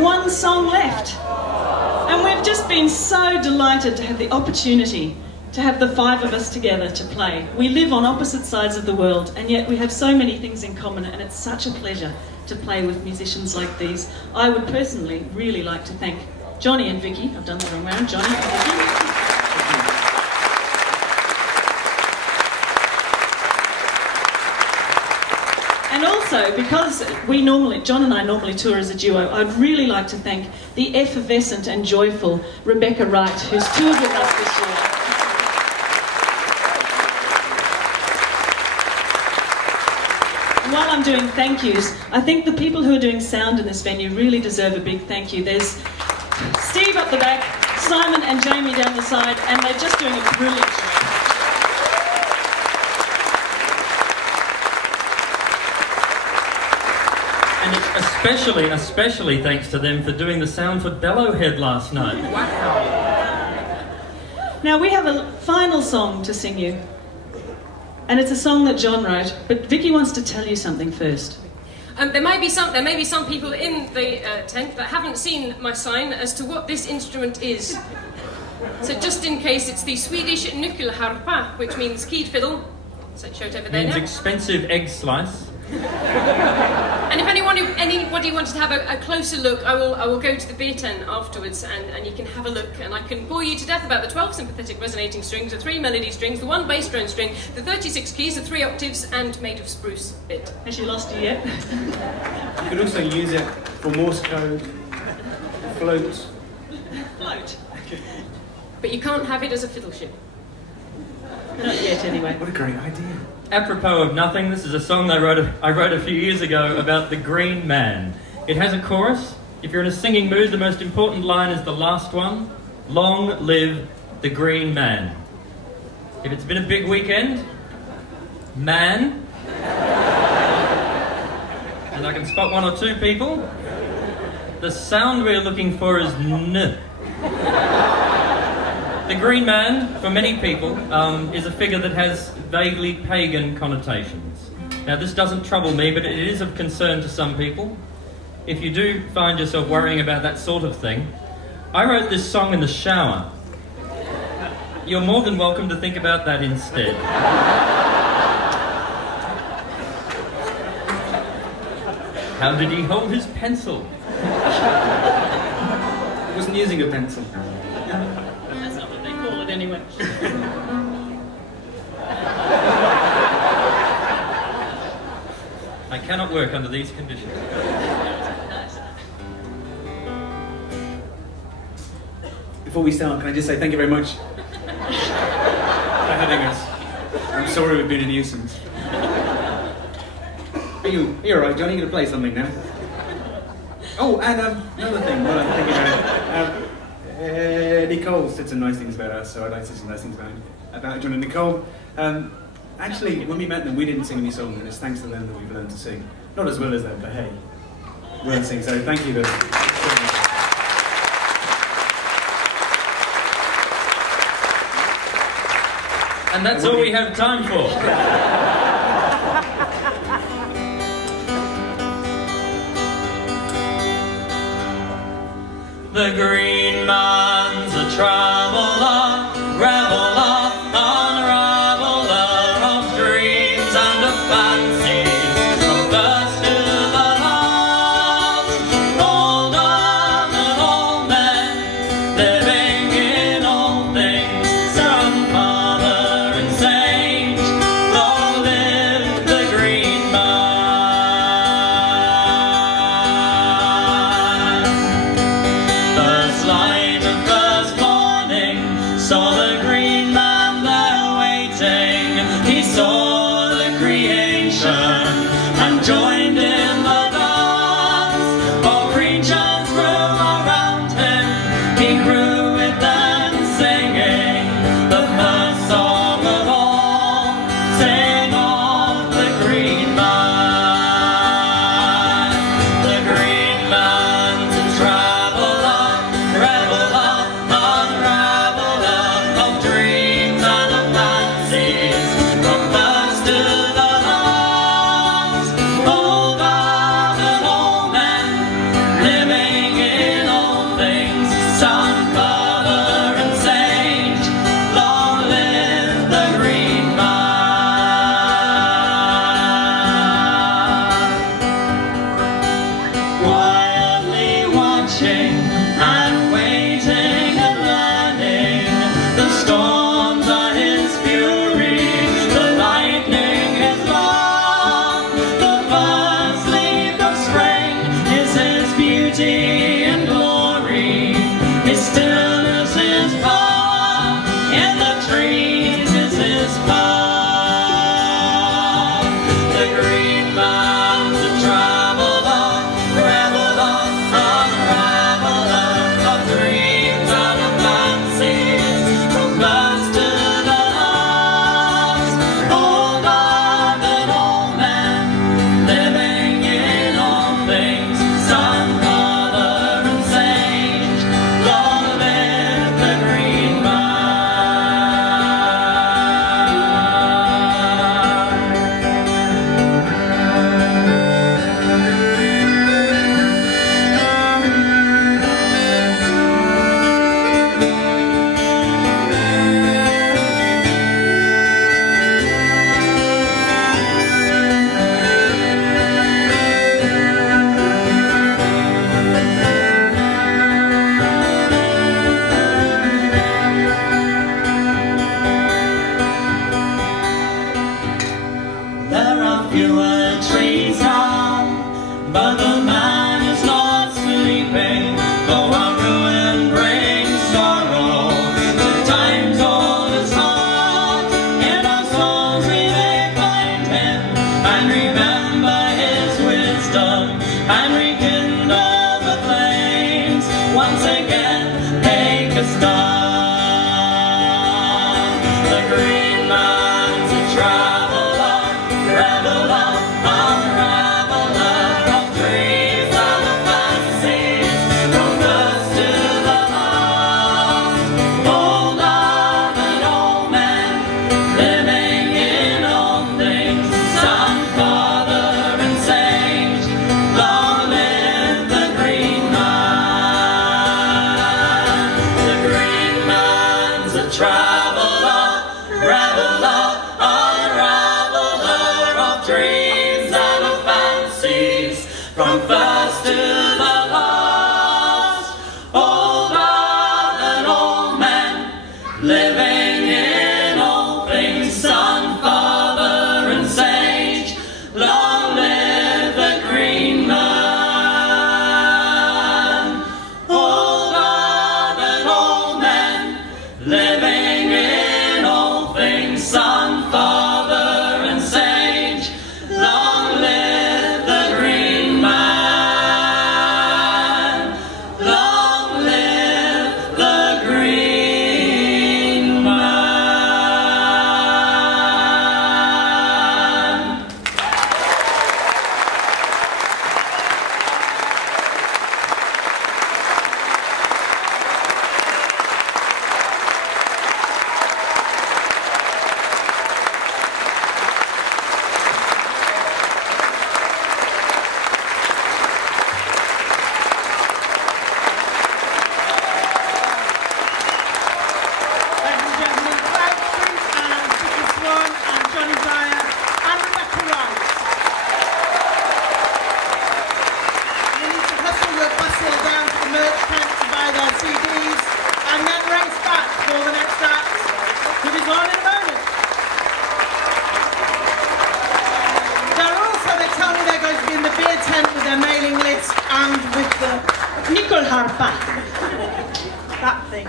one song left. And we've just been so delighted to have the opportunity to have the five of us together to play. We live on opposite sides of the world, and yet we have so many things in common, and it's such a pleasure to play with musicians like these. I would personally really like to thank Jonny and Vicki. I've done the wrong way around. Jonny and Vicki. And also, because John and I normally tour as a duo, I'd really like to thank the effervescent and joyful Rebecca Wright, who's toured with us this year. And while I'm doing thank yous, I think the people who are doing sound in this venue really deserve a big thank you. There's Steve up the back, Simon and Jamie down the side, and they're just doing a brilliant job. And it's especially thanks to them for doing the sound for Bellowhead last night. Wow. Now we have a final song to sing you. And it's a song that John wrote, but Vicki wants to tell you something first. There may be some people in the tent that haven't seen my sign as to what this instrument is. So just in case, it's the Swedish nyckelharpa, which means keyed fiddle. So show it over there now. Means expensive egg slice. And if anybody wanted to have a closer look, I will go to the beer tent afterwards, and you can have a look, and I can bore you to death about the 12 sympathetic resonating strings, the 3 melody strings, the 1 bass drone string, the 36 keys, the 3 octaves, and made of spruce bit. Has she lost you yet? You could also use it for Morse code, float. Float? But you can't have it as a fiddle ship. Not yet, anyway. What a great idea. Apropos of nothing, this is a song I wrote a few years ago about the Green Man. It has a chorus. If you're in a singing mood, the most important line is the last one. Long live the Green Man. If it's been a big weekend, man. And I can spot 1 or 2 people. The sound we're looking for is N. The Green Man, for many people, is a figure that has vaguely pagan connotations. Now, this doesn't trouble me, but it is of concern to some people. If you do find yourself worrying about that sort of thing, I wrote this song in the shower. You're more than welcome to think about that instead. How did he hold his pencil? He wasn't using a pencil. That's not what they call it anyway. I cannot work under these conditions. Before we start, can I just say thank you very much for having us. I'm sorry we've been a nuisance. Are you alright, Johnny? You're going to play something now? Oh, and another thing, what I'm thinking about. Nicole said some nice things about us, so I'd like to say some nice things about John and Nicole. Actually, when we met them, we didn't sing any songs, and it's thanks to them that we've learned to sing. Not as well as them, but hey, we learned to sing, so thank you very much. And that's all we have time for. The green man's a traveller, reveller, unraveller of dreams and of fancies, from first to the last. All done and all men, living in all things, some father and saint. Long live the green man. First light of first morning, beauty and glory. His stillness is power, and the trees is his path. The green mountains that travel on, revel on, unravel of dreams and of fancies, from first to the last. Old love and old man, living in all things, Son, Father, and Sage. Long live the green vine. There are fewer trees now, but the man is not sleeping. Though our ruin brings sorrow to time's oldest heart, in our souls we may find him and remember his wisdom and rekindle the flames. Once again, make a start. The green mountains will travel on, revel on, unravel of dreams and of fancies, from first to the last. Old love and old men, living in all things, Son, Father, and Sage. Long live the green man. The green man's a traveler, reveler, unraveler of dreams and of fancies, from first to the last. Old love and old men, living in all things, Son, Father, and Sage. Long live the green man. Old love and old men, living in all things, Son, Father, and Sage. Long live the green man. Long live the green man. Ladies and gentlemen, Cloudstreet and Vicki Swan and Jonny Dyer and Wright. You need to hustle your bustle down to the merch tent to buy their CDs and then race back for the next act, who is on in a moment. They tell me they're going to be in the beer tent with their mailing list and with the nickel harpa. That thing.